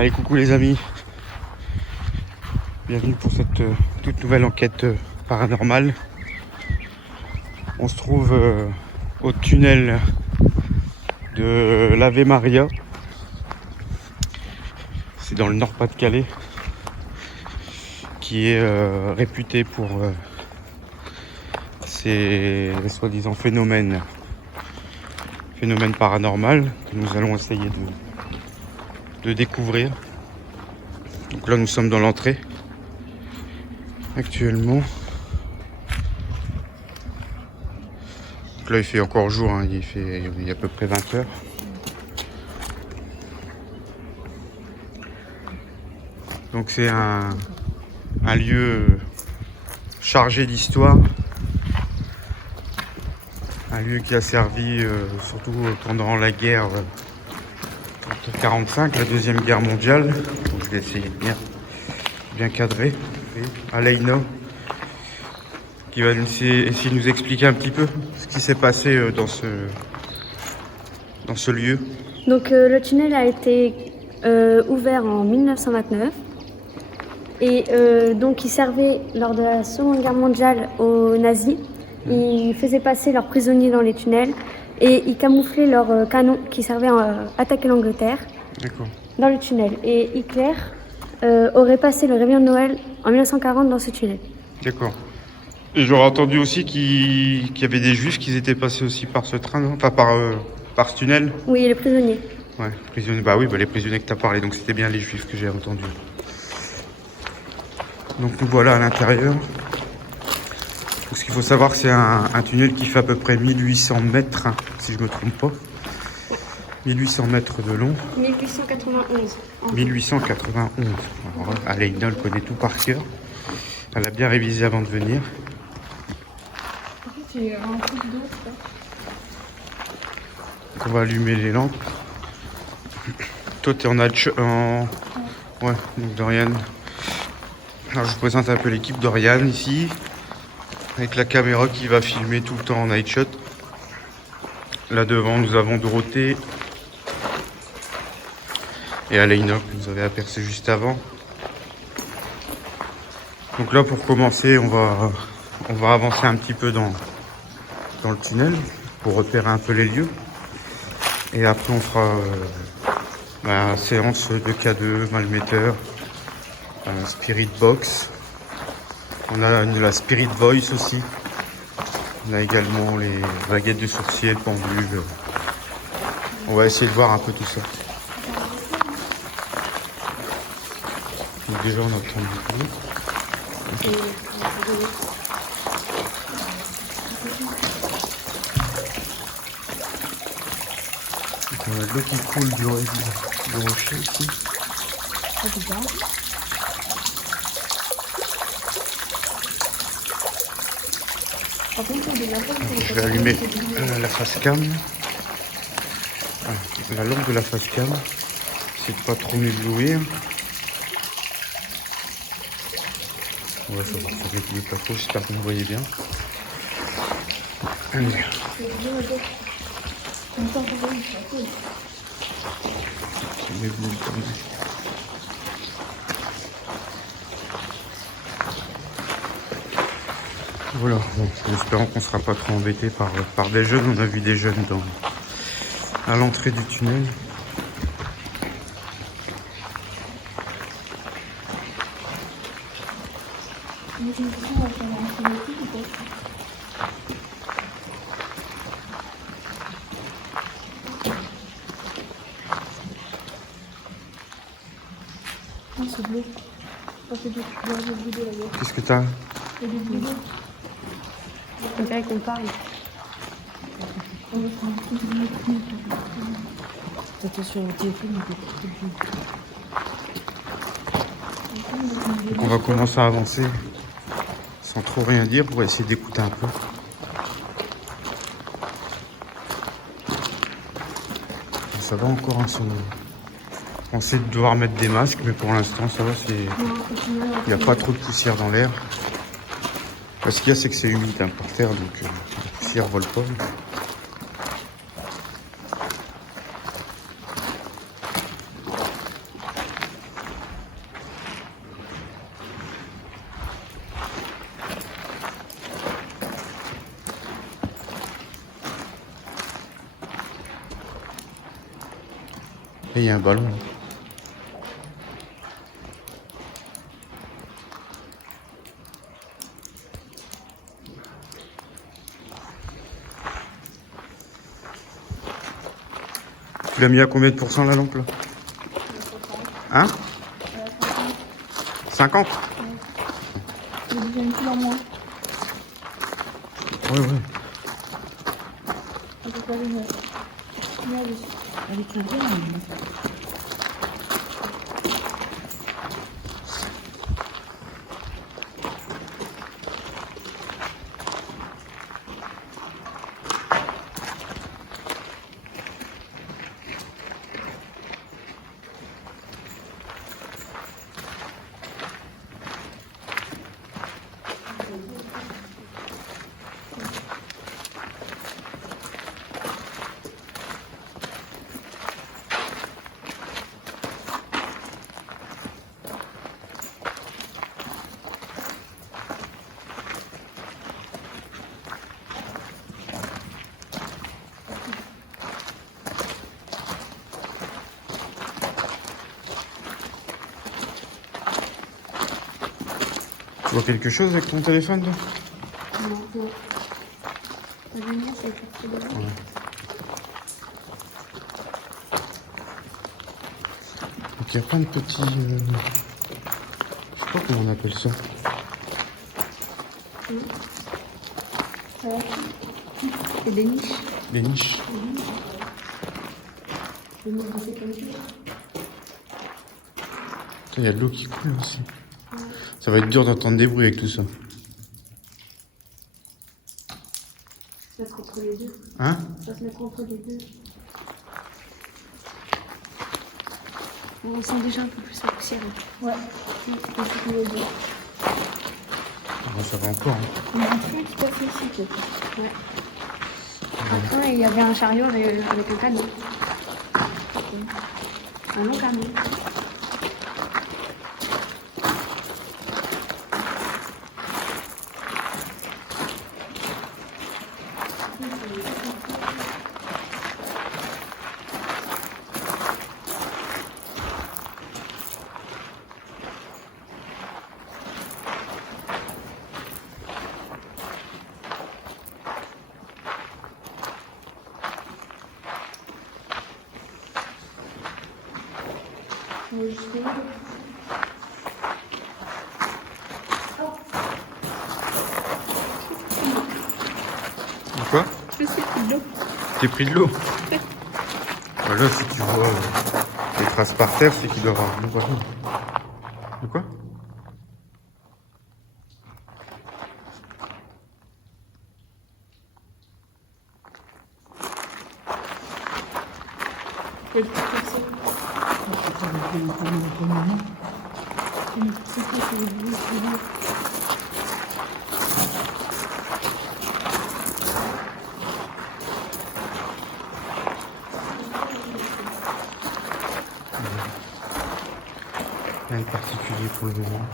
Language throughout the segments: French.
Allez, coucou les amis. Bienvenue pour cette toute nouvelle enquête paranormale. On se trouve au tunnel de l'Ave Maria. C'est dans le Nord-Pas-de-Calais, qui est réputé pour ses soi-disant phénomènes paranormaux que nous allons essayer de découvrir. Donc là nous sommes dans l'entrée actuellement. Donc là il fait encore jour, hein. Il est à peu près 20 heures. Donc c'est un lieu chargé d'histoire. Un lieu qui a servi surtout pendant la guerre 45, la deuxième guerre mondiale. Donc je vais essayer de bien cadrer. Aleina qui va essayer de nous expliquer un petit peu ce qui s'est passé dans ce lieu. Donc le tunnel a été ouvert en 1929 et donc il servait lors de la Seconde Guerre mondiale aux nazis. Ils faisaient passer leurs prisonniers dans les tunnels et ils camouflaient leurs canons qui servaient à attaquer l'Angleterre dans le tunnel. Et Hitler aurait passé le réveillon de Noël en 1940 dans ce tunnel. D'accord. Et j'aurais entendu aussi qu'il y avait des juifs qui étaient passés aussi par ce train, non? Enfin par ce tunnel. Oui, les prisonniers. Ouais, prisonniers. Bah oui, les prisonniers que tu as parlé, donc c'était bien les juifs que j'ai entendu. Donc nous voilà à l'intérieur. Ce qu'il faut savoir, c'est un tunnel qui fait à peu près 1800 mètres, hein, si je ne me trompe pas. 1800 mètres de long. 1891. 1891. Alors, Aleina, elle connaît tout par cœur. Elle a bien révisé avant de venir. En fait, il y a un truc d'eau, On va allumer les lampes. Toi, tu es en Ouais, donc Dorian. Alors, je vous présente un peu l'équipe Dorian ici. Avec la caméra qui va filmer tout le temps en night shot. Là devant, nous avons Dorothée et Aleina que vous avez aperçu juste avant. Donc là, pour commencer, on va avancer un petit peu dans le tunnel pour repérer un peu les lieux. Et après, on fera séance de K2, Malmetteur, Spirit Box. On a la Spirit Voice aussi. On a également les baguettes de sourcier, le pendule. On va essayer de voir un peu tout ça. Donc déjà, on attend beaucoup. On a de l'eau qui coule du rocher ici. Je vais allumer la face cam. La lampe de la face cam. C'est de pas trop m'éblouir. Ouais, ça m'éblouit pas trop, j'espère que vous voyez bien. Allez. Ça m'éblouit quand même. Voilà, en espérant qu'on ne sera pas trop embêté par des jeunes. On a vu des jeunes à l'entrée du tunnel. C'est bleu. Qu'est-ce que t'as? On dirait qu'on parle. Attention au téléphone. Donc on va commencer à avancer sans trop rien dire pour essayer d'écouter un peu. Ça va encore un son. On sait devoir mettre des masques, mais pour l'instant ça va, il n'y a pas trop de poussière dans l'air. Ce qu'il y a, c'est que c'est humide hein, par terre, donc la poussière vole pas. Et il y a un ballon. Tu l'as mis à combien de pourcents la lampe là? Hein? 50? Il devient une couleur moins. Ouais, ouais. On peut pas le mettre. Elle est très bien. Tu vois quelque chose avec ton téléphone toi? Non, non. La lumière, c'est capté de là. Ouais. Donc il y a plein de petits... Je sais pas comment on appelle ça. Ouais. C'est des niches. Les niches. Des niches de sécurité. Putain, il y a de l'eau qui coule aussi. Ça va être dur d'entendre des bruits avec tout ça. Ça se mettre entre les deux. Hein? Ça se mettre entre les deux. On sent déjà un peu plus la poussière. Ouais. Entre les deux. Ah, ça va encore. Hein. On a un train qui passe ici, peut-être. Ouais. Un train et il y avait un chariot avec un canon. Un long canon. Quoi? Je suis pris de l'eau. T'es pris de l'eau? Voilà, si tu vois les traces par terre, c'est qu'il doit y avoir de l'eau partout. De quoi? Il y a des petites personnes. C'est quoi, c'est des bruits, c'est des bruits. Rien de particulier pour le moment.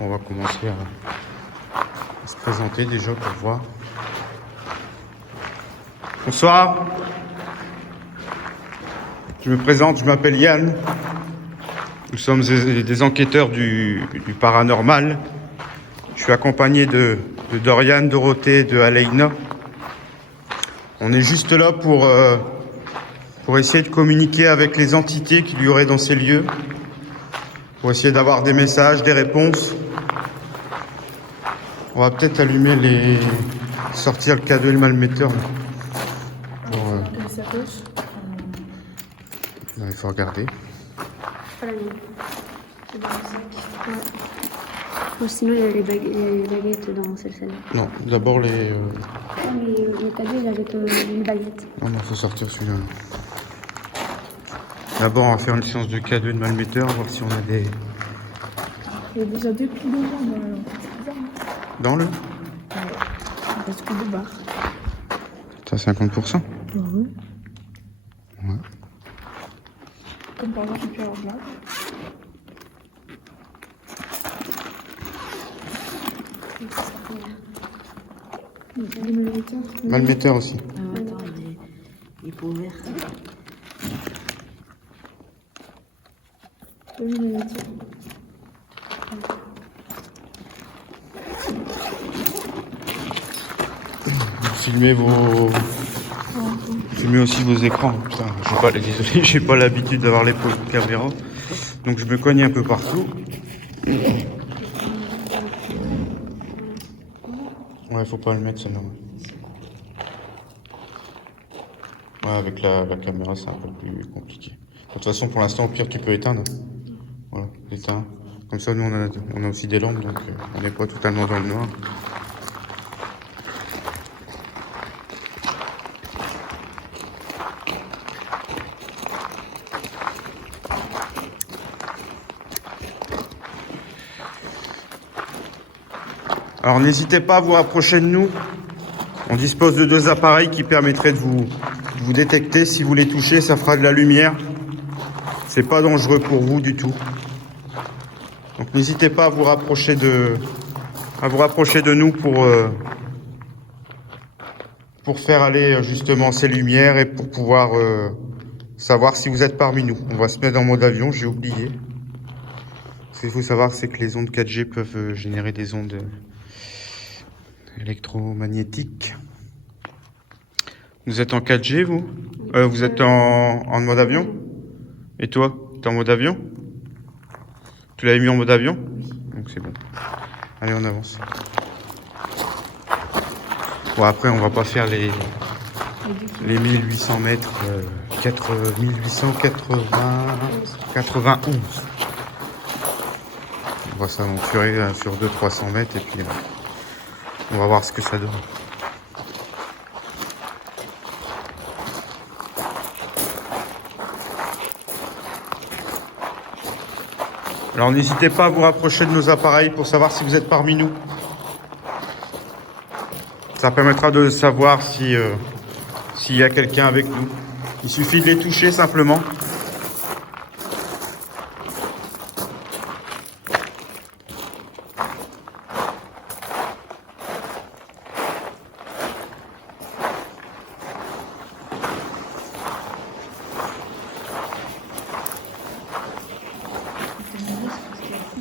On va commencer à se présenter déjà pour voir. Bonsoir. Je me présente, je m'appelle Yann. Nous sommes des enquêteurs du paranormal. Je suis accompagné de Dorian, Dorothée, de Aleina. On est juste là pour essayer de communiquer avec les entités qu'il y aurait dans ces lieux, pour essayer d'avoir des messages, des réponses. On va peut-être allumer sortir le cadeau et le malmetteur. Non, il faut regarder. Pas la mienne. C'est dans le sac. Ouais. Ou sinon, il y a les baguettes dans celle-là. Non, d'abord les... Ah, mais le cadeau, il avait une baguette. Non, il faut sortir celui-là. D'abord, on va faire une séance de cadeau et de malmetteur, voir si on a des... Il y a déjà 2 kilos dans le... Dans le... Il reste que 2 barres. T'as 50%? Oui. Ouais. Comme par exemple, tu peux avoir là. C'est ça. Malmetteur aussi. Attends, il est pas ouvert. Filmez aussi vos écrans. Putain, désolé, j'ai pas l'habitude d'avoir les caméras. Donc je me cogne un peu partout. Ouais, faut pas le mettre celle-là. Ouais, avec la caméra, c'est un peu plus compliqué. De toute façon, pour l'instant, au pire, tu peux éteindre. Voilà, éteins. Comme ça, nous, on a aussi des lampes, donc on n'est pas totalement dans le noir. Alors, n'hésitez pas à vous rapprocher de nous. On dispose de 2 appareils qui permettraient de vous détecter. Si vous les touchez, ça fera de la lumière. C'est pas dangereux pour vous du tout. Donc n'hésitez pas à vous rapprocher de nous pour faire aller justement ces lumières et pour pouvoir savoir si vous êtes parmi nous. On va se mettre en mode avion, j'ai oublié. Ce qu'il faut savoir, c'est que les ondes 4G peuvent générer des ondes électromagnétiques. Vous êtes en 4G, vous Vous êtes en mode avion? Et toi, t'es en mode avion? Tu l'avais mis en mode avion? Donc c'est bon. Allez, on avance. Bon, après, on va pas faire les 1800 mètres, 1891. On va s'aventurer sur 200-300 mètres et puis on va voir ce que ça donne. Alors n'hésitez pas à vous rapprocher de nos appareils pour savoir si vous êtes parmi nous. Ça permettra de savoir s'il y a quelqu'un avec nous. Il suffit de les toucher simplement.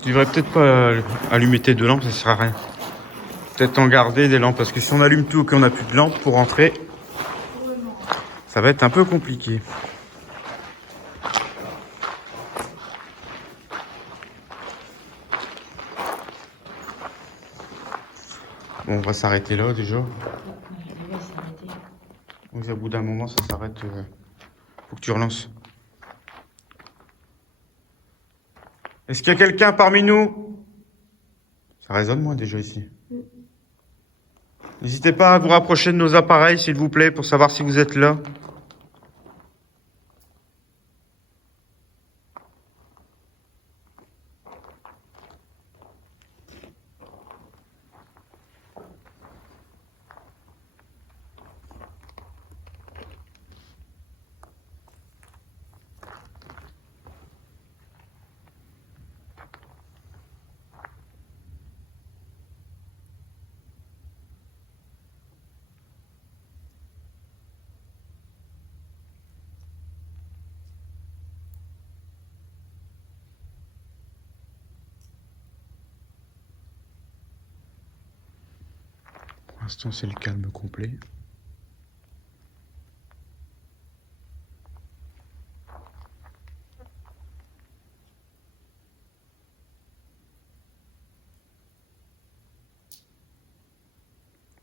Tu devrais peut-être pas allumer tes 2 lampes, ça sert à rien. Peut-être en garder des lampes, parce que si on allume tout et qu'on n'a plus de lampes pour rentrer, ça va être un peu compliqué. Bon, on va s'arrêter là déjà. Donc, au bout d'un moment, ça s'arrête. Faut que tu relances. Est-ce qu'il y a quelqu'un parmi nous? Ça résonne, moi, déjà, ici. N'hésitez pas à vous rapprocher de nos appareils, s'il vous plaît, pour savoir si vous êtes là. Pour l'instant, c'est le calme complet.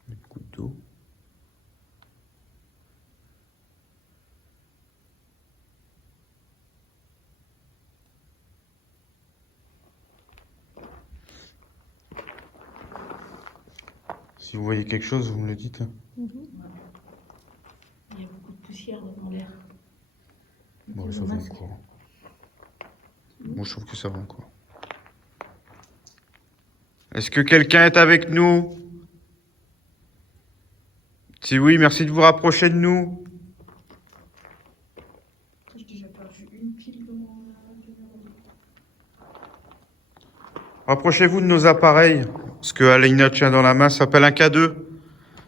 Beaucoup d'eau. Si vous voyez quelque chose, vous me le dites. Il y a beaucoup de poussière dans l'air. Bon, ça va encore. Moi, je trouve que ça va encore. Est-ce que quelqu'un est avec nous? Si oui, merci de vous rapprocher de nous. J'ai déjà perdu une pile dans la caméra. Rapprochez-vous de nos appareils. Ce que Alina tient dans la main s'appelle un K2.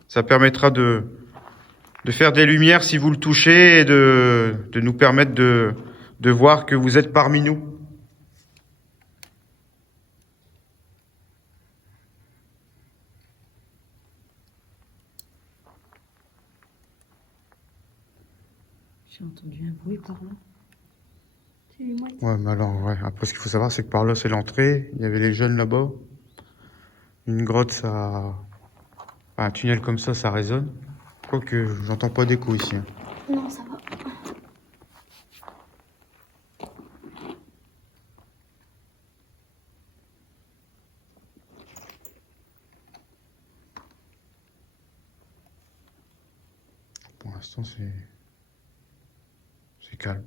Ça permettra de faire des lumières si vous le touchez et de nous permettre de voir que vous êtes parmi nous. J'ai entendu un bruit par là. Ouais, mais alors, ouais. Après, ce qu'il faut savoir, c'est que par là, c'est l'entrée. Il y avait les jeunes là-bas. Une grotte, ça... Enfin, un tunnel comme ça résonne. Quoique, j'entends pas d'écho ici. Hein. Non, ça va. Pour l'instant, c'est calme.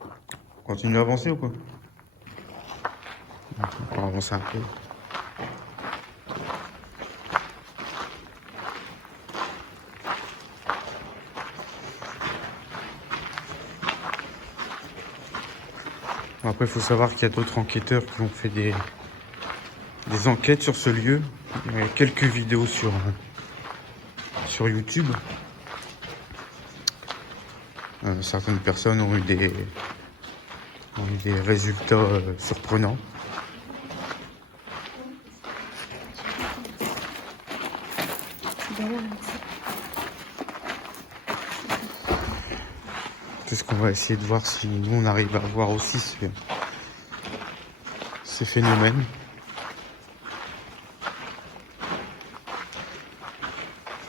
On continue à avancer ou quoi? On va avancer un peu. Bon, après, il faut savoir qu'il y a d'autres enquêteurs qui ont fait des enquêtes sur ce lieu. Il y a quelques vidéos sur YouTube. Certaines personnes ont eu des résultats surprenants. C'est ce qu'on va essayer de voir si nous on arrive à voir aussi ces phénomènes.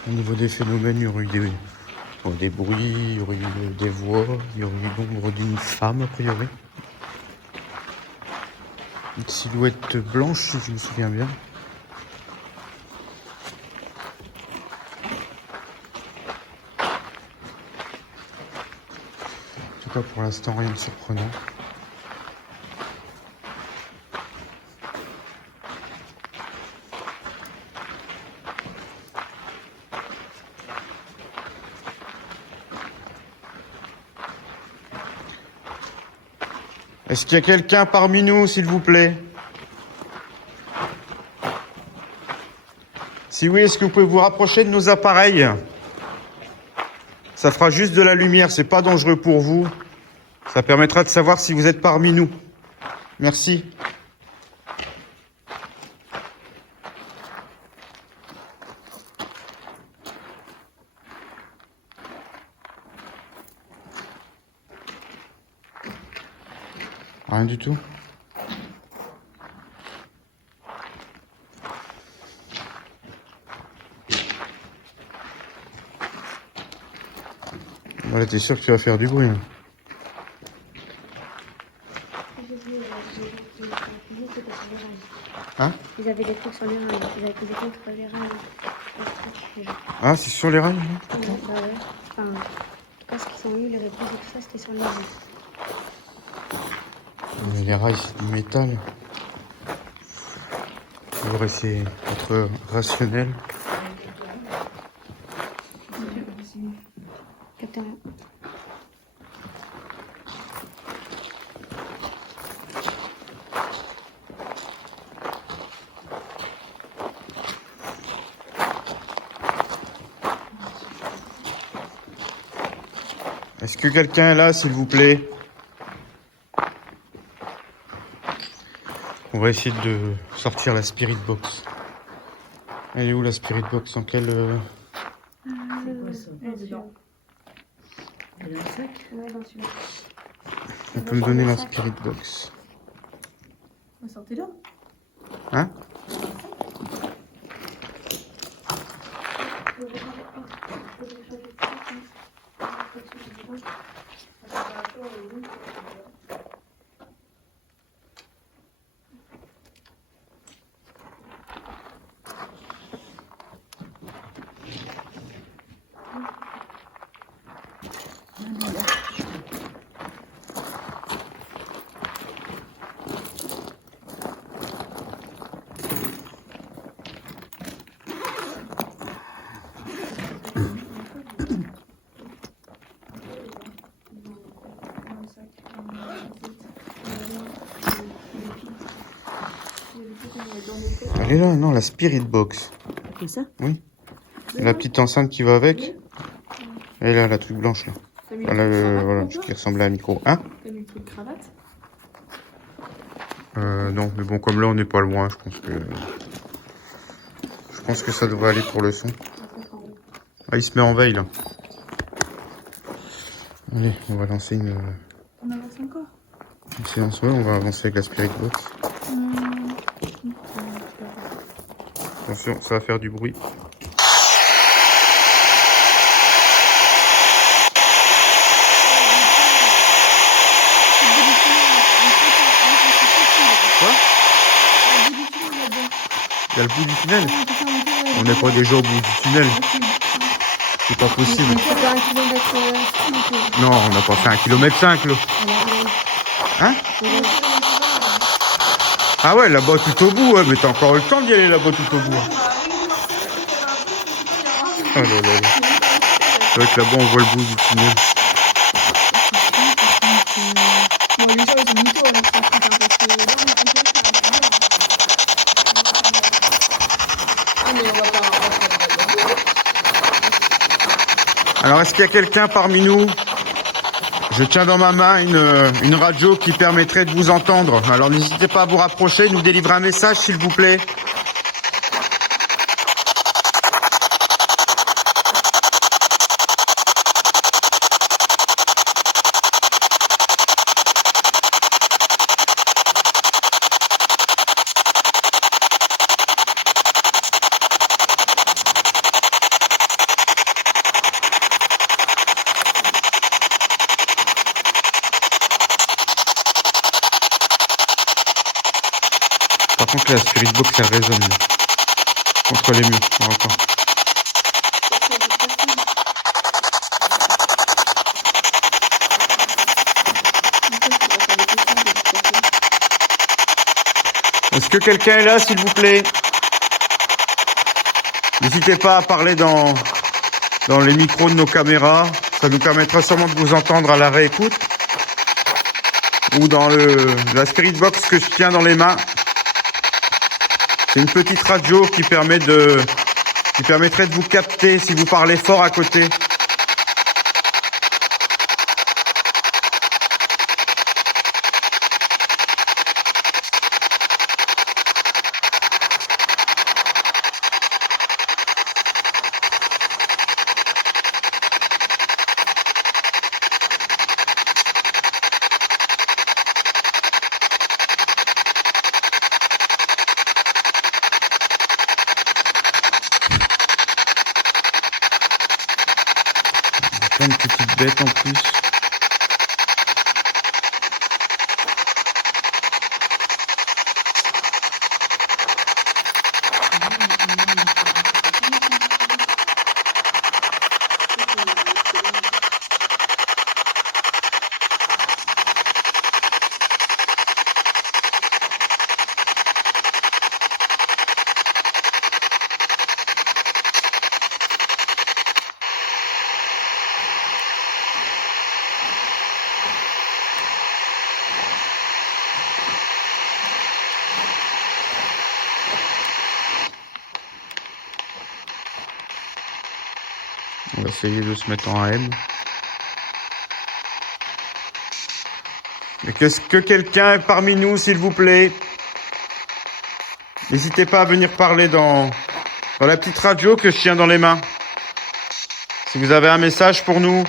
Au niveau des phénomènes, il y aurait eu des bruits, il y aurait eu des voix, il y aurait eu l'ombre d'une femme a priori. Une silhouette blanche si je me souviens bien. En tout cas pour l'instant rien de surprenant. Est-ce qu'il y a quelqu'un parmi nous, s'il vous plaît? Si oui, est-ce que vous pouvez vous rapprocher de nos appareils? Ça fera juste de la lumière, c'est pas dangereux pour vous. Ça permettra de savoir si vous êtes parmi nous. Merci. Rien du tout. Voilà, t'es sûr que tu vas faire du bruit. Hein. Hein? Ils avaient des trucs sur les reins, ils avaient des contre les reins. Ah, c'est sur les rails? Bah ouais. Enfin, en tout cas, ce qu'ils ont eu, les réponses et tout ça, c'était sur les reins. Mais les rails, c'est du métal. On va essayer d'être rationnel. Capteur. Est-ce que quelqu'un est là, s'il vous plaît? On va essayer de sortir la spirit box. Elle est où la spirit box? En quelle... C'est quoi ça? dedans. Il y a un sac? Ouais, dans celui-là. On peut me donner la spirit box? Sortez-la. Hein? Elle est là, non, la Spirit Box. C'est ça? Oui. Et la petite enceinte qui va avec. Elle est là, la truc blanche là. Voilà, voilà, qui ressemblait à un micro. Hein? T'as mis une petite cravate? Non, mais bon, comme là on n'est pas loin, je pense que ça devrait aller pour le son. Ah, il se met en veille là. Allez, on va lancer une On avance encore? séance. Ouais, on va avancer avec la Spirit Box. Attention, ça va faire du bruit. Quoi? Il y a le bout du tunnel? On n'est pas déjà au bout du tunnel. C'est pas possible. C'est pas 1 kilomètre. Non, on n'a pas fait 1,5 km là. Hein? Ah ouais, là-bas tout au bout, ouais, mais t'as encore eu le temps d'y aller là-bas tout au bout. Oh là là là. C'est vrai que là-bas on voit le bout du tunnel. Bon, les gens, ils ont mytho avec ça, putain, parce que là, on peut faire un mais on va pas. Alors, est-ce qu'il y a quelqu'un parmi nous? Je tiens dans ma main une radio qui permettrait de vous entendre. Alors, n'hésitez pas à vous rapprocher, nous délivrer un message, s'il vous plaît. Par contre, la Spirit Box, elle résonne là. Contre les murs. On entend. Est-ce que quelqu'un est là, s'il vous plaît? N'hésitez pas à parler dans les micros de nos caméras. Ça nous permettra sûrement de vous entendre à la réécoute. Ou dans la Spirit Box que je tiens dans les mains. C'est une petite radio qui permettrait de vous capter si vous parlez fort à côté. Plein de petites bêtes en plus. On va essayer de se mettre en AM. Mais qu'est-ce que quelqu'un est parmi nous, s'il vous plaît? N'hésitez pas à venir parler dans la petite radio que je tiens dans les mains. Si vous avez un message pour nous.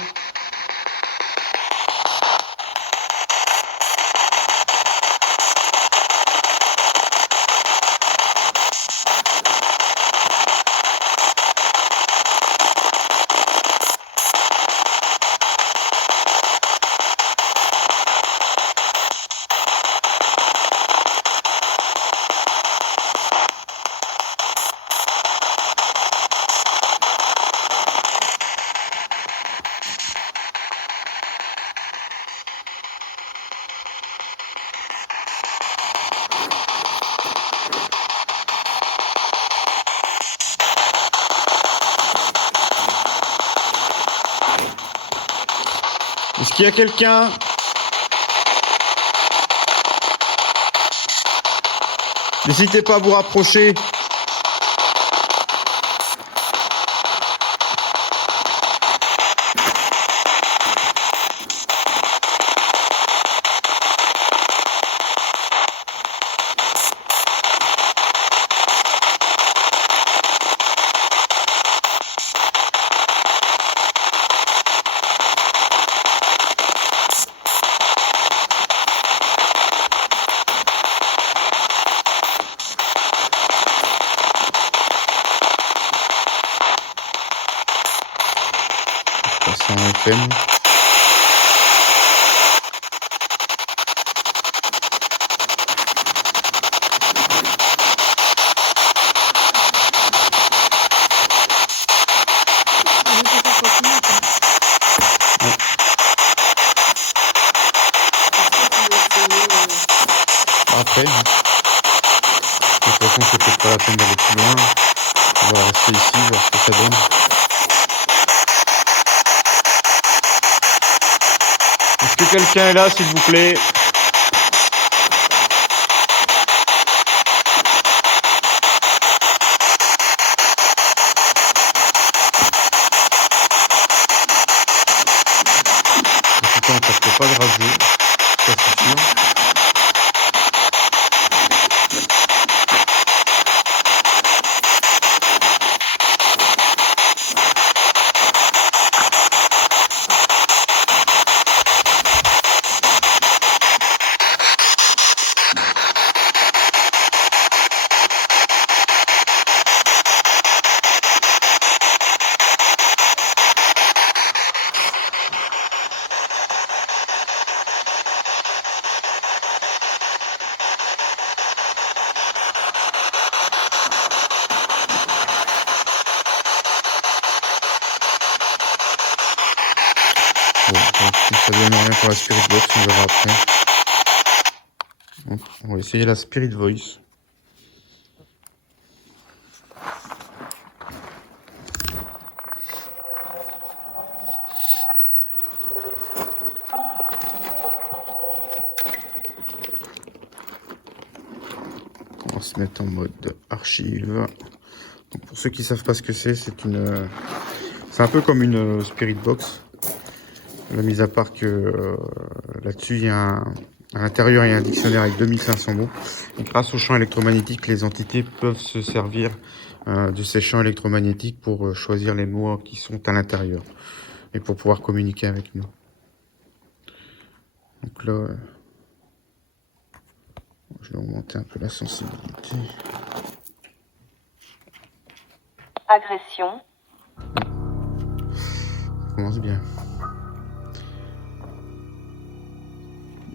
Est-ce qu'il y a quelqu'un? N'hésitez pas à vous rapprocher. C'est en FM. Après, de toute façon, c'est peut-être pas la peine d'aller plus loin. On va rester ici, voir ce que ça donne. Est-ce que quelqu'un est là, s'il vous plaît? En tout cas, on capte pas de radio, ça c'est sûr. Bon, si ça donne rien pour la Spirit Box, on verra après. Donc, on va essayer la Spirit Voice. On va se mettre en mode archive. Donc, pour ceux qui savent pas ce que c'est un peu comme une Spirit Box. La mise à part que là-dessus, à l'intérieur, il y a un dictionnaire avec 2500 mots. Et grâce aux champs électromagnétiques, les entités peuvent se servir de ces champs électromagnétiques pour choisir les mots qui sont à l'intérieur et pour pouvoir communiquer avec nous. Donc là, je vais augmenter un peu la sensibilité. Agression. Ça commence bien.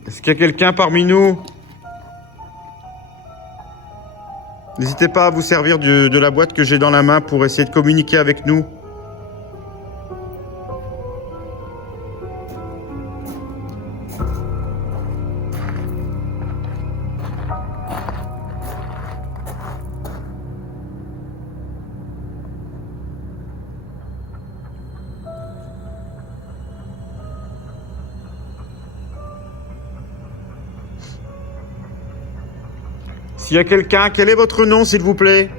Est-ce qu'il y a quelqu'un parmi nous? N'hésitez pas à vous servir de la boîte que j'ai dans la main pour essayer de communiquer avec nous. S'il y a quelqu'un, quel est votre nom, s'il vous plaît?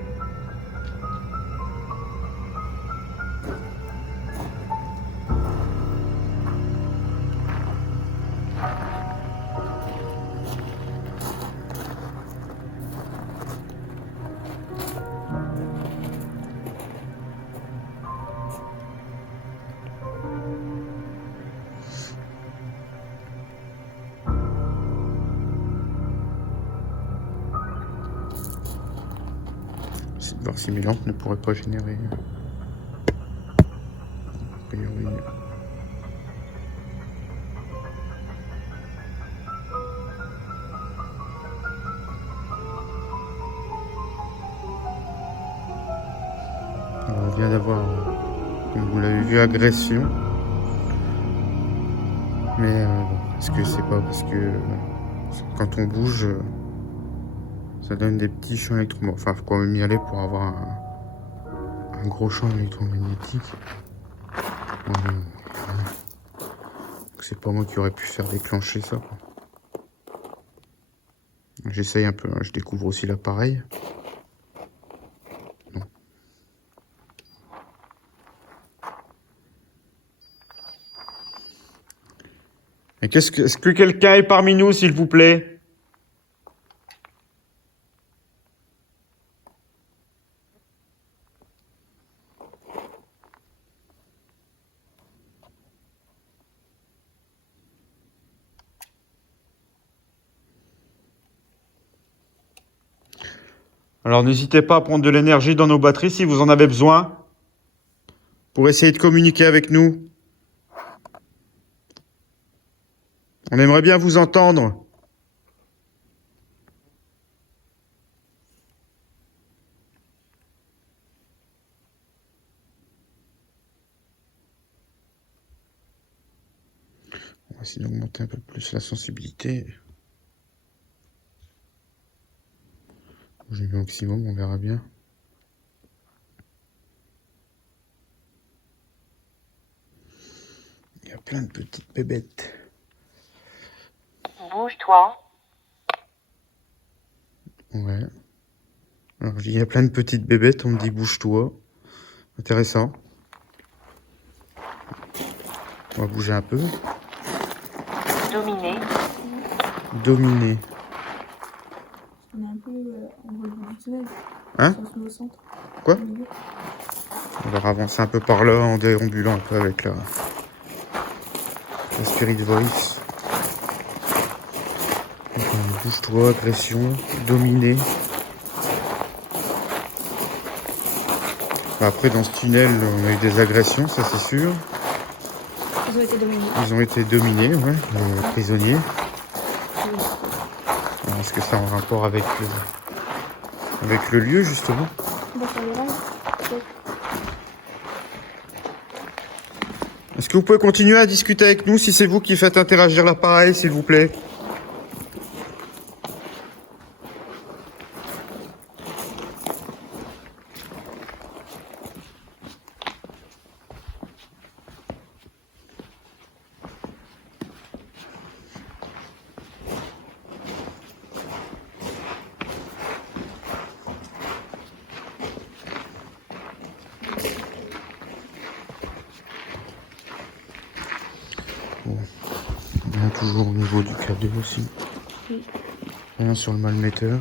J'essaie de voir si mes lampes ne pourraient pas générer. A priori. Alors, on vient d'avoir, comme vous l'avez vu, agression. Mais est-ce que c'est pas parce que quand on bouge, ça donne des petits champs électromagnétiques. Enfin, faut quand même y aller pour avoir un gros champ électromagnétique. C'est pas moi qui aurais pu faire déclencher ça, quoi. j'essaye un peu, hein, je découvre aussi l'appareil. Bon. Et est-ce que quelqu'un est parmi nous, s'il vous plaît? Alors n'hésitez pas à prendre de l'énergie dans nos batteries si vous en avez besoin pour essayer de communiquer avec nous. On aimerait bien vous entendre. On va essayer d'augmenter un peu plus la sensibilité. J'ai mis au maximum, on verra bien. Il y a plein de petites bébêtes. Bouge-toi. Ouais. Alors, il y a plein de petites bébêtes, on me dit bouge-toi. Intéressant. On va bouger un peu. Dominer. Dominer. On est un peu en voie du tunnel. Hein? Sur le centre. Quoi? Au milieu. On va avancer un peu par là en déambulant un peu avec la Spirit Voice. Donc, bouge-toi, agression, dominer. Après, dans ce tunnel, on a eu des agressions, ça c'est sûr. Ils ont été dominés. Ils ont été dominés, ouais, les prisonniers. Alors, est-ce que ça a un rapport avec le lieu, justement? On va faire les rails. Est-ce que vous pouvez continuer à discuter avec nous si c'est vous qui faites interagir l'appareil, s'il vous plaît? Bon. Rien toujours au niveau du câble aussi. Oui. Rien sur le malmetteur.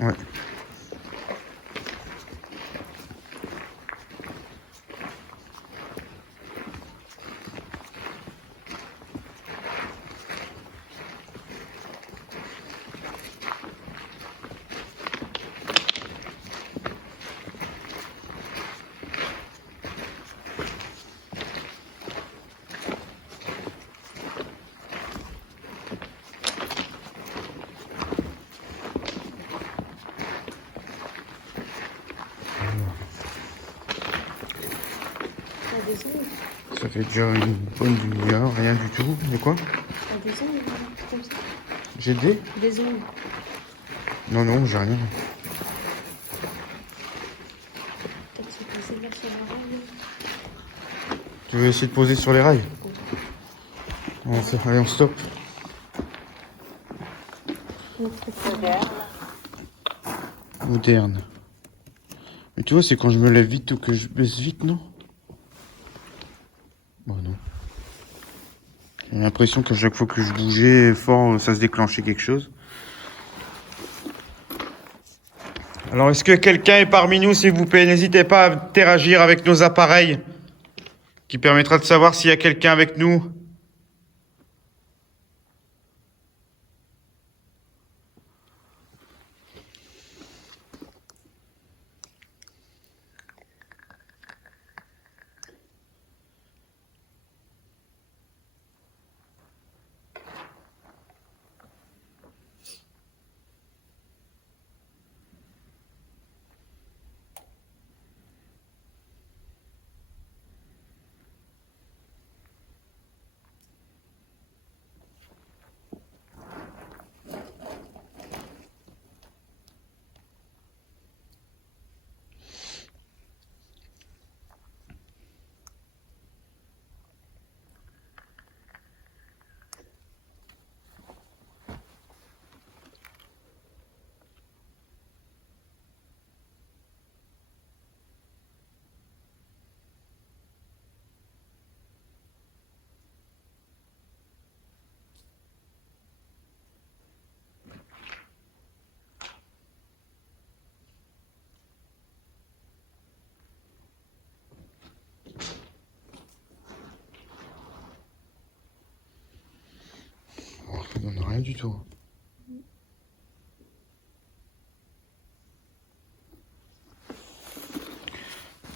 Ouais. Ça fait déjà une bonne demi-heure, rien du tout. Mais quoi? Des ongles, comme ça. J'ai des? Des ongles. Non, non, j'ai rien. Peut-être se passer là sur la rail. Tu veux essayer de poser sur les rails? Allez, on stoppe. Moderne. Moderne. Mais tu vois, c'est quand je me lève vite ou que je baisse vite, non? Bon, non. J'ai l'impression qu'à chaque fois que je bougeais fort, ça se déclenchait quelque chose. Alors, est-ce que quelqu'un est parmi nous, s'il vous plaît? N'hésitez pas à interagir avec nos appareils, qui permettra de savoir s'il y a quelqu'un avec nous. du tout.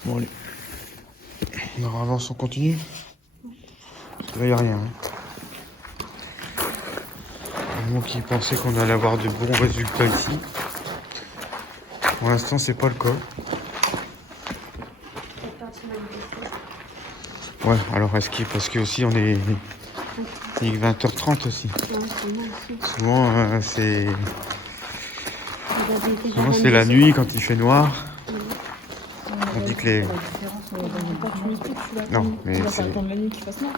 Bon, allez. On avance, on continue. Là, il n'y a rien. Moi qui pensais qu'on allait avoir de bons résultats ici. Pour l'instant, c'est pas le cas. Ouais, alors est-ce qu'il parce que aussi on est 20h30 aussi. Souvent c'est la nuit quand il fait noir. On dit que les non mais On va c'est pas attendre la nuit qu'il fasse noir.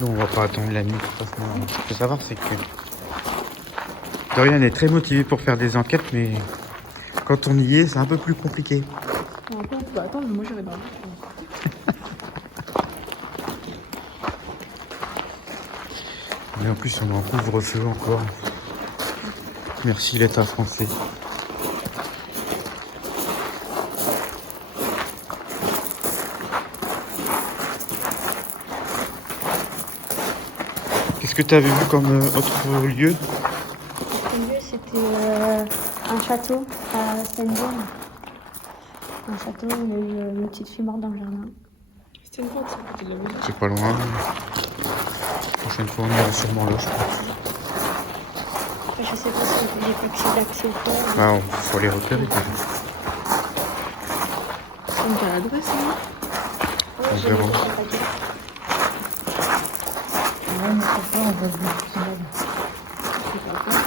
non, on va pas attendre la nuit qu'il fasse noir. Ce qu'il faut savoir c'est que Dorian est très motivé pour faire des enquêtes, mais quand on y est, c'est un peu plus compliqué. On peut attendre, mais moi j'irai dans le Et en plus, on est en couvre-feu encore. Merci l'État français. Qu'est-ce que tu avais vu comme autre lieu? Le lieu, c'était un château à Stendhal. Un château où il y a eu une petite fille morte dans le jardin. C'était une grotte, c'était de la musique. C'est pas loin. La prochaine fois, on ira sûrement là, je pense. Je sais pas si j'ai plus d'accès ou pas. Ah, faut les repérer déjà. C'est une carte d'adresse, hein. On verra. Ouais, mais c'est ça, on va se dire. C'est pas grave.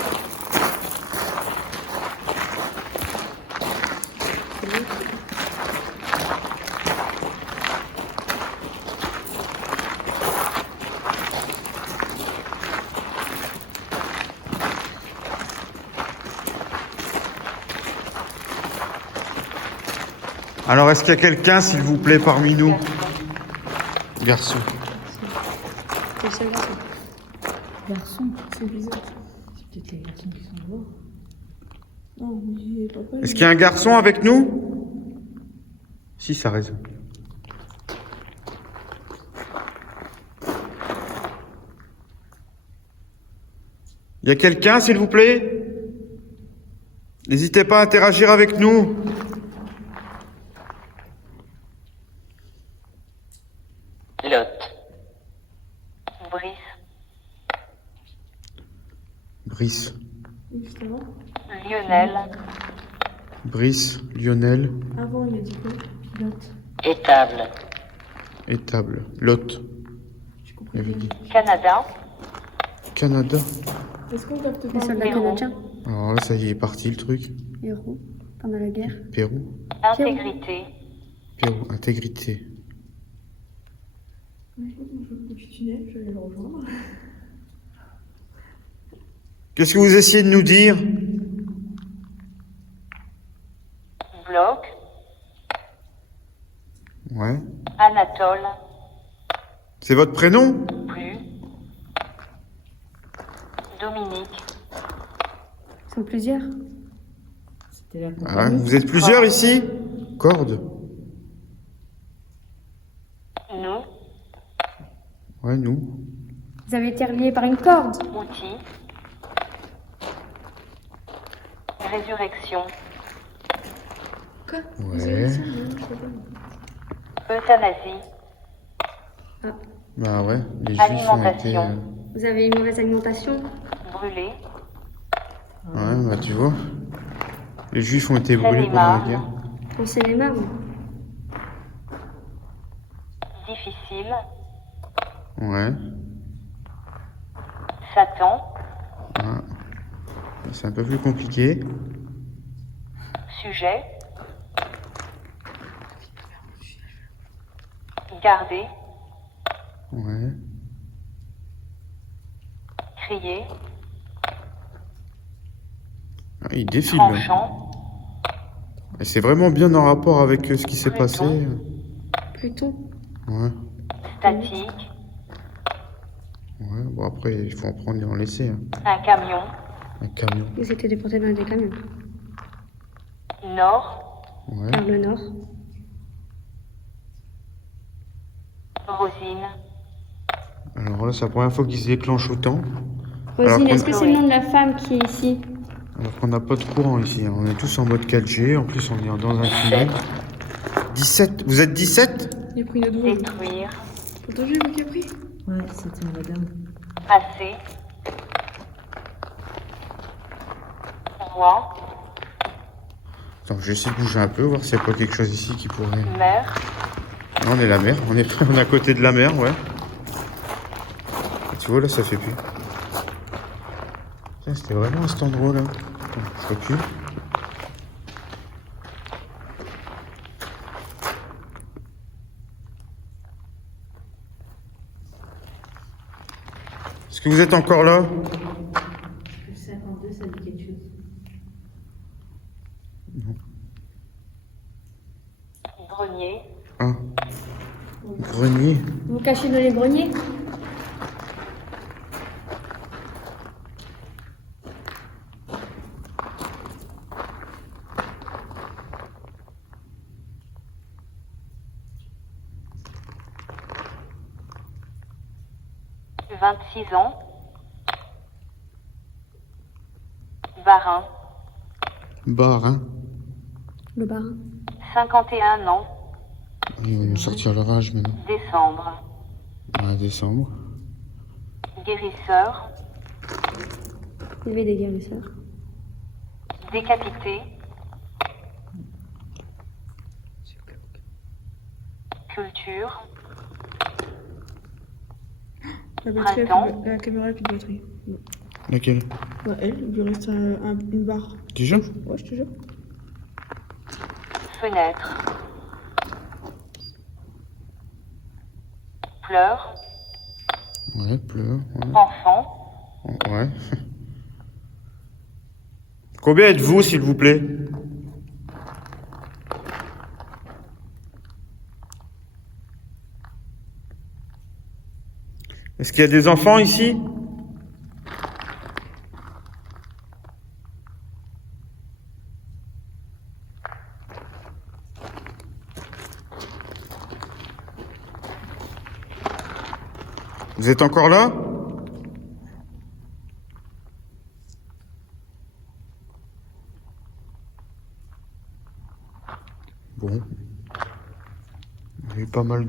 Alors, est-ce qu'il y a quelqu'un, s'il vous plaît, parmi nous? Garçon. C'est le seul garçon. Garçon, c'est bizarre. C'est peut-être les garçons qui sont dehors. Non, mais papa. Est-ce qu'il y a un garçon avec nous? Si, ça résonne. Il y a quelqu'un, s'il vous plaît? N'hésitez pas à interagir avec nous. Lot. Brice. Brice. Justement. Lionel. Brice, Lionel, Avant, il a dit quoi? Pilote. Étable. Étable, Lot. Je comprends Il avait pas. dit. Canada. Canada. Est-ce qu'on capte Les pas soldats Pérou. canadiens. Alors là, ça y est, parti le truc. Héros pendant la guerre. Pérou. Intégrité. Pérou, intégrité. Mais écoute, moi je veux du tunnel, je vais le rejoindre. Qu'est-ce que vous essayez de nous dire? Bloc. Ouais. Anatole. C'est votre prénom? Plus. Dominique. Ils sont plusieurs. C'était la Ah ouais. Vous êtes plusieurs ici? Corde. Nous. Ouais, nous. Vous avez été reliés par une corde. Outils. Résurrection. Quoi? Ouais. Euthanasie. Bah ouais, les juifs ont été... Vous avez une mauvaise alimentation. Brûlé. Ouais, bah tu vois. Les juifs ont été brûlés pendant la guerre. En Seine-et-Marne. Difficile. Ouais. Satan. Ah. C'est un peu plus compliqué. Sujet. Garder. Ouais. Crier. Ah, il défile. Là. Tranchant. Et c'est vraiment bien en rapport avec ce qui s'est Pluton. passé. Pluton. Ouais. Statique. Ouais, bon après, il faut en prendre et en laisser. Hein. Un camion. Un camion. Ils étaient déportés dans des camions. Nord. Ouais. Vers le nord. Rosine. Alors là, c'est la première fois qu'ils se déclenchent autant. Rosine, qu'on- est-ce que c'est le nom de la femme qui est ici? Alors qu'on n'a pas de courant ici, hein. On est tous en mode 4G, en plus on est dans un tunnel. 17, vous êtes 17? Il a pris notre voix. détruire, T'as entendu le qui a pris? Ouais, c'était madame. passer, roi, Attends, je vais essayer de bouger un peu, voir s'il n'y a pas quelque chose ici qui pourrait... mer, Non, on est la mer, on est à côté de la mer, ouais. Et tu vois, là, ça fait plus. Tiens, c'était vraiment à cet endroit-là. Attends, je recule. Est-ce que vous êtes encore là? Le 52, ça dit quelque chose. grenier, Ah. Grenier. Vous vous cachez dans les greniers? vingt-six ans, Varin, Bar, hein. Le bar. 51 ans, Ils vont nous sortir leur âge maintenant. décembre, Ah, décembre. guérisseur, Il y avait des guérisseurs. décapité, culture, La batterie, Printemps. la caméra a plus de batterie. Laquelle? Ouais, elle, il lui reste une barre. Déjà? Ouais, je te jure. fenêtre, pleurs, Ouais, pleure. Ouais. enfant, Ouais. Combien êtes-vous, s'il vous plaît? Est-ce qu'il y a des enfants ici? Vous êtes encore là? Bon. Il y a eu pas mal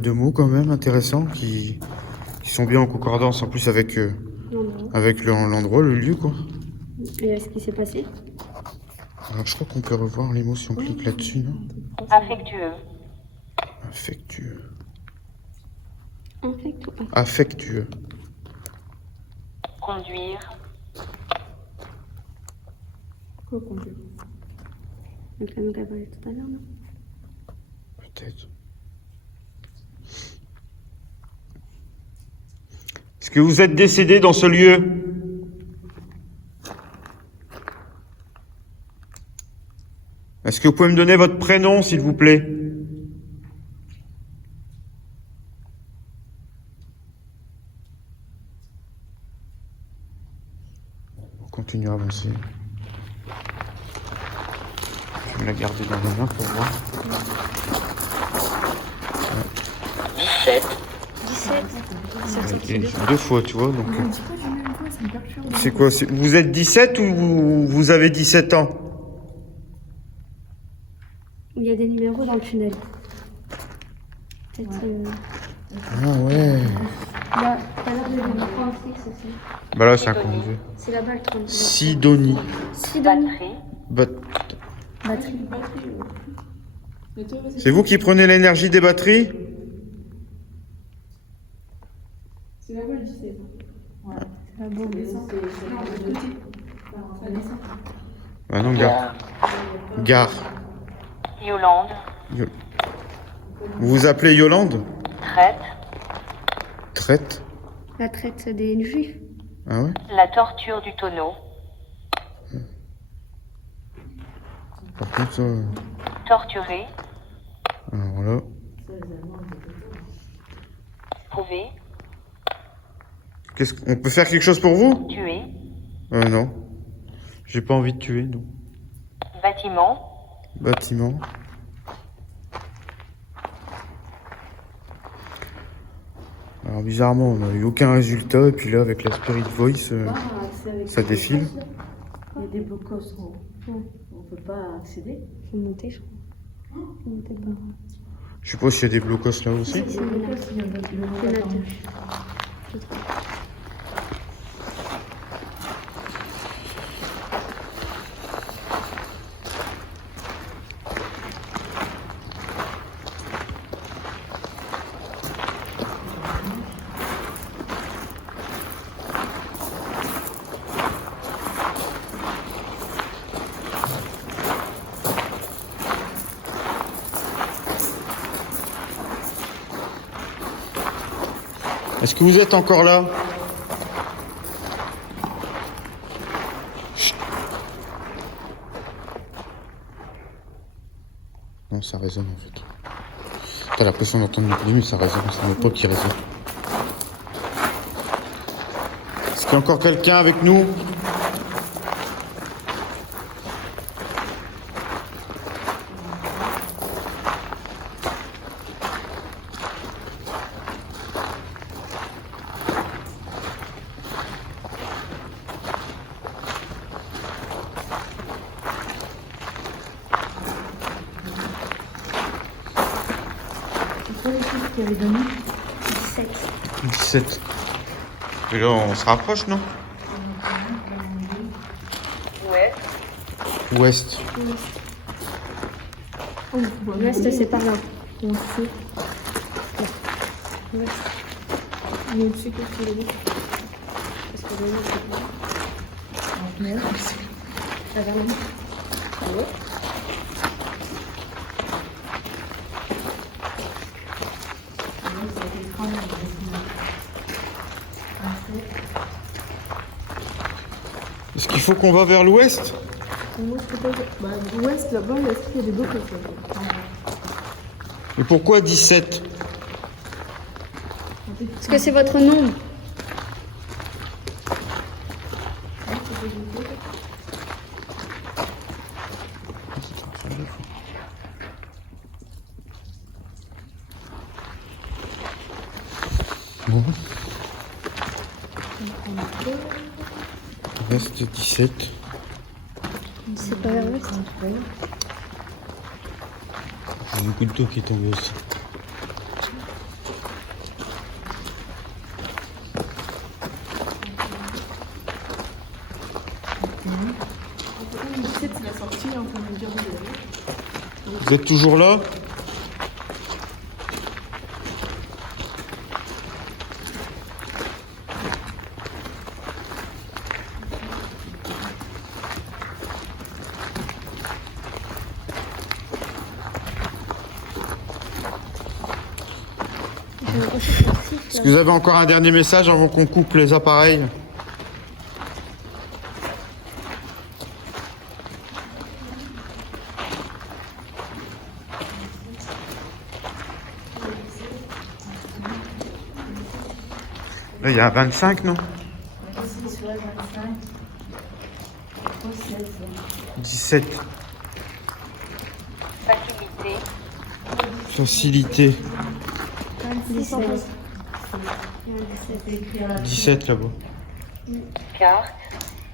de mots quand même intéressants qui sont bien en concordance en plus avec, Non, non. avec l'endroit, le lieu quoi. Et ce qui s'est passé? Alors je crois qu'on peut revoir les mots si on clique là-dessus, non? affectueux, Affectueux. Infect ou affect? Affectueux. conduire, Quoi conduire? Le prénom qu'elle parlait tout à l'heure, non? Peut-être. Est-ce que vous êtes décédé dans ce lieu? Est-ce que vous pouvez me donner votre prénom, s'il vous plaît? On continue à avancer. Je vais me la garder dans la main pour voir. 17, 17. Et deux fois, tu vois. Donc, On dit pas du même voix, ça me perturbe. c'est quoi? Vous êtes 17 ou vous avez 17 ans? Il y a des numéros dans le tunnel. Peut-être. Ah ouais. Là, tout à l'heure, j'ai vu 36 aussi. Bah là, c'est un conduit. C'est là-bas le 36. Sidonie. Sidonie. batterie, Batterie. Mais toi, vas-y. C'est vous qui prenez l'énergie des batteries? C'est là-bas le 17. Ouais. Ah bon, mais Non, de côté. Ça descend. Bah non, gare. Gare. Yolande, Vous vous appelez Yolande? traite, Traite? la traite des juifs. Ah ouais? la torture du tonneau, Par contre, ça... torturer, Alors là... trouver, On peut faire quelque chose pour vous? tuer, Non. J'ai pas envie de tuer, non. bâtiment, Bâtiment. Alors Alors bizarrement, on n'a eu aucun résultat. Et puis là, avec la Spirit Voice, Ah, c'est avec ça les défile. blocos, là. Il y a des blocos en haut. On peut pas accéder. Faut monter, je crois. Faut monter dedans. Je sais pas s'il y a des blocos là aussi. Les blocos, il y en a Il y en a deux. Est-ce que vous êtes encore là? Chut. Non, ça résonne en fait. T'as l'impression d'entendre du bruit, mais ça résonne. C'est mon pote qui résonne. Est-ce qu'il y a encore quelqu'un avec nous? C'est quoi les chiffres qu'il avait donné? 17. 17. Et là, on se rapproche, non? Ouest, Ouest. L'ouest, c'est par là. On sait. L'ouest. Mais au-dessus, qu'est-ce qu'il a dit? Parce que le nord, c'est pas là. Merde. Ça va, non? Est-ce qu'il faut qu'on va vers l'ouest? Moi, je peux pas dire. Bah, l'ouest, là-bas, il y a aussi des blocos. Là. Et pourquoi 17? Parce que c'est votre nom. Bon. Reste 17. C'est pas vers l'ouest. J'ai une goutte d'eau qui est tombée aussi. C'est la sortie, on peut me dire où aller. Vous êtes toujours là? J'ai l'impression que ça siffle, Est-ce là. que vous avez encore un dernier message avant qu'on coupe les appareils? Là, il y a un 25, non? 17. facilité, Facilité. 17. 17 là-bas. carte,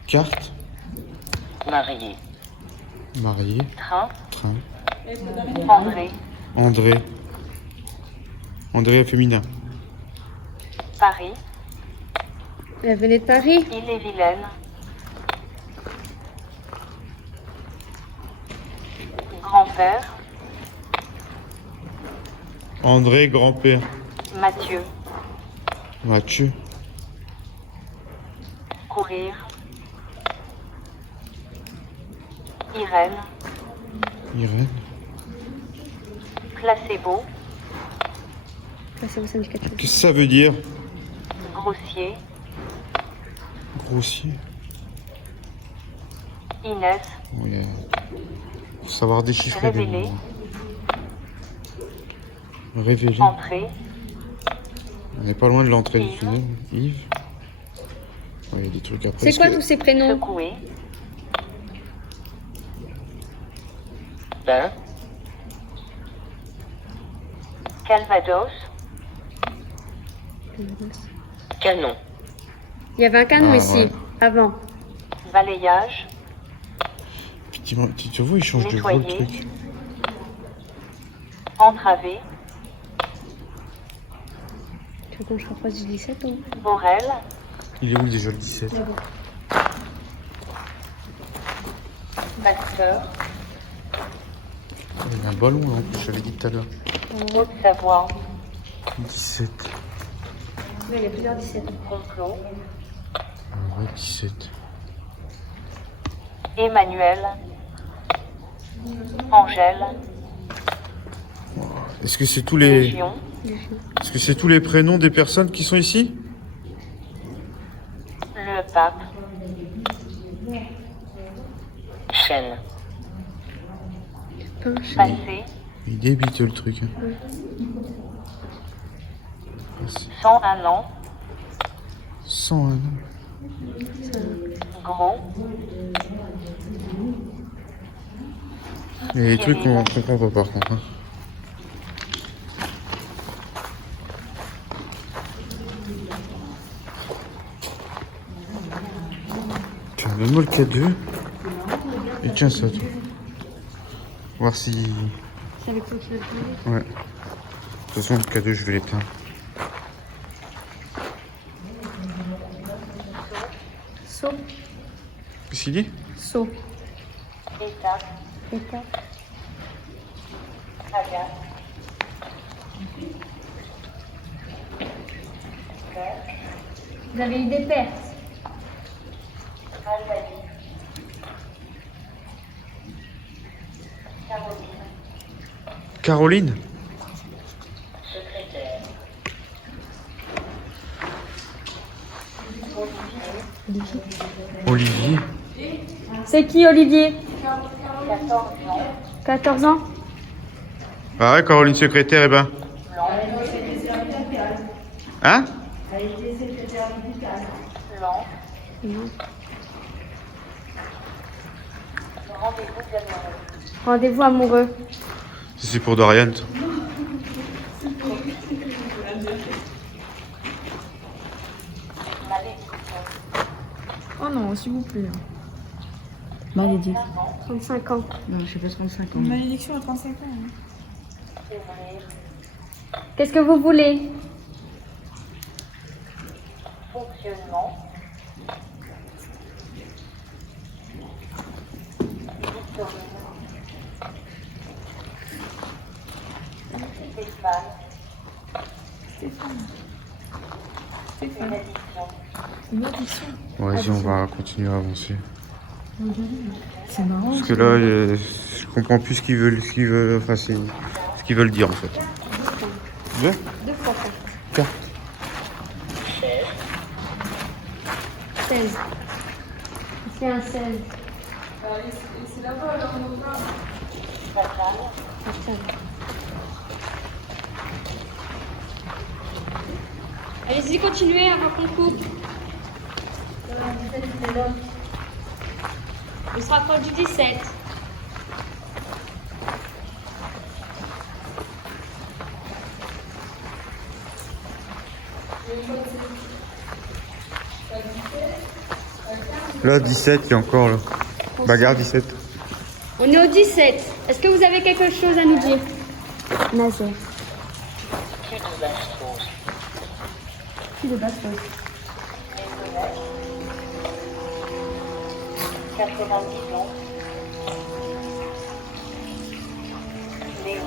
Carte. marié, Marié. train, Train. André, André. André féminin. Paris, Elle venait de Paris. Ille-et-Vilaine, grand-père, André, grand-père. Mathieu, Mathieu. courir, Irène, Irène. placebo, Ça, ça me dit quelque chose. Qu'est-ce que ça veut dire? grossier, Grossier. Inès, Oui. Faut savoir déchiffrer des Révélé. mots. Révélé. entrée, On n'est pas loin de l'entrée du tunnel. Yves. Ouais, il y a des trucs après. C'est quoi tous ces prénoms? secoué, bain, Calvados, Canon. Il y avait un canon Ah, ici, ouais. avant. Balayage. Effectivement, tu vois, il change de voix le Nettoyer. truc. Entravé. Tu veux qu'on se rapproche du 17 ou Borel. Il est où déjà le 17? Pasteur. Il y a un ballon là en plus, j'avais dit tout à l'heure. Haute-Savoie. 17. Oui, il y a plusieurs 17. Complot. Ouais, 17. Emmanuel. Angèle. Est-ce que c'est tous les... Légion. Est-ce que c'est tous les prénoms des personnes qui sont ici? Le pape. Chêne. Passé. Il débite le truc. Hein. 101 ans. 101 ans. Gros. Il y a des trucs qu'on comprend pas par contre. Hein. Tiens, donne-moi le K2. Et tiens ça, toi. Voir si... C'est avec toi qui veux le Ouais. De toute façon, le K2, je vais l'éteindre. Saut. Qu'est-ce qu'il dit? Saut. Étape. Étape. Agathe. Vous avez eu des pertes. Albanie. Caroline. Caroline? Secrétaire. Olivier? C'est qui, Olivier? 14 ans. 14 ans. Ah ouais, Caroline secrétaire, eh ben. Hein? Blanc. Non. Rendez-vous d'amoureux. Rendez-vous amoureux. C'est pour Dorian. ça. Malédiction. Oh non, s'il vous plaît. Malédiction. 35 ans. Non, je sais pas 35 ans. Une malédiction à 35 ans. Hein. Ouvrir. Qu'est-ce que vous voulez? Fonctionnement. Stéphane. Stéphane. Une addiction. Une addiction. Vas-y, on va continuer à avancer. C'est marrant. Parce que là, je comprends plus ce qu'ils veulent, enfin, c'est ce qu'ils veulent dire en fait. Deux? Deux fois ça. Carte. 16. C'est un 16. Fatal. Allez-y, continuez avant qu'on coupe. On se rapproche du 17. Là, 17, il y a encore là. Bagarre 17. On est au 17. Est-ce que vous avez quelque chose à nous dire? Nazaire. Cul de basse-fosse. Qui de basse-fosse? 90 ans. Léo.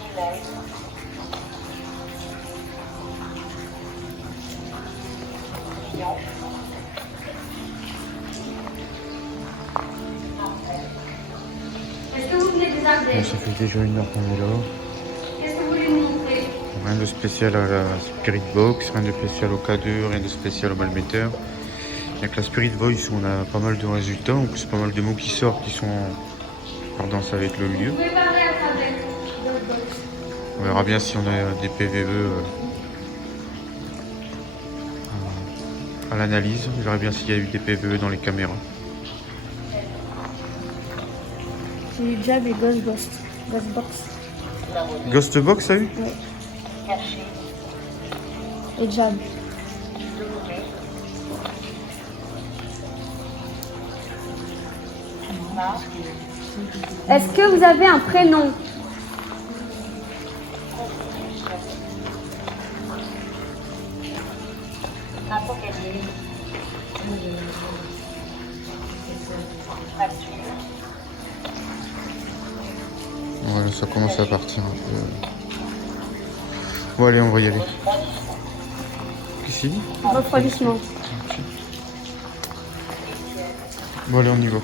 Hilaire. Lyon. Est-ce que vous venez des Ardennes? Bon, ça fait déjà 1 heure qu'on est là. Qu'est-ce que vous voulez nous montrer? Rien de spécial à la Spirit Box, rien de spécial au K2, rien de spécial au Malmeter. Avec la Spirit Voice, on a pas mal de résultats, en plus pas mal de mots qui sortent qui sont en accordance avec le lieu. Vous pouvez parler à travers. On verra bien si on a des PVE à l'analyse. On verra bien s'il y a eu des PVE dans les caméras. J'ai déjà des Ghostbox. Ghost Box, t'as vu? Caché. Et Jab. Doué. Marc. Est-ce que vous avez un prénom? Apocalypse. Nature. Ouais, ça commence à partir un peu. Bon, allez, on va y aller. Qu'est-ce qu'il dit? Refroidissement. Bon, allez, on y va.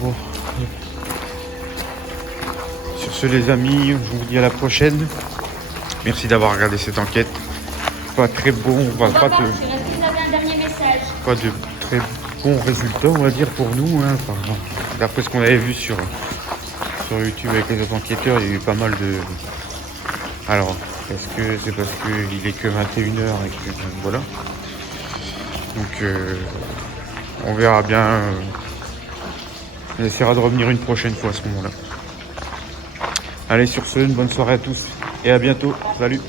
Bon. Sur ce, les amis, je vous dis à la prochaine. Merci d'avoir regardé cette enquête. Pas très bon, pas de très bons résultats, on va dire, pour nous. Hein. Enfin, d'après ce qu'on avait vu sur YouTube avec les autres enquêteurs, il y a eu pas mal de... Alors, est-ce que c'est parce qu'il est que 21h et que voilà. Donc, on verra bien. On essaiera de revenir une prochaine fois à ce moment-là. Allez, sur ce, une bonne soirée à tous et à bientôt. Salut!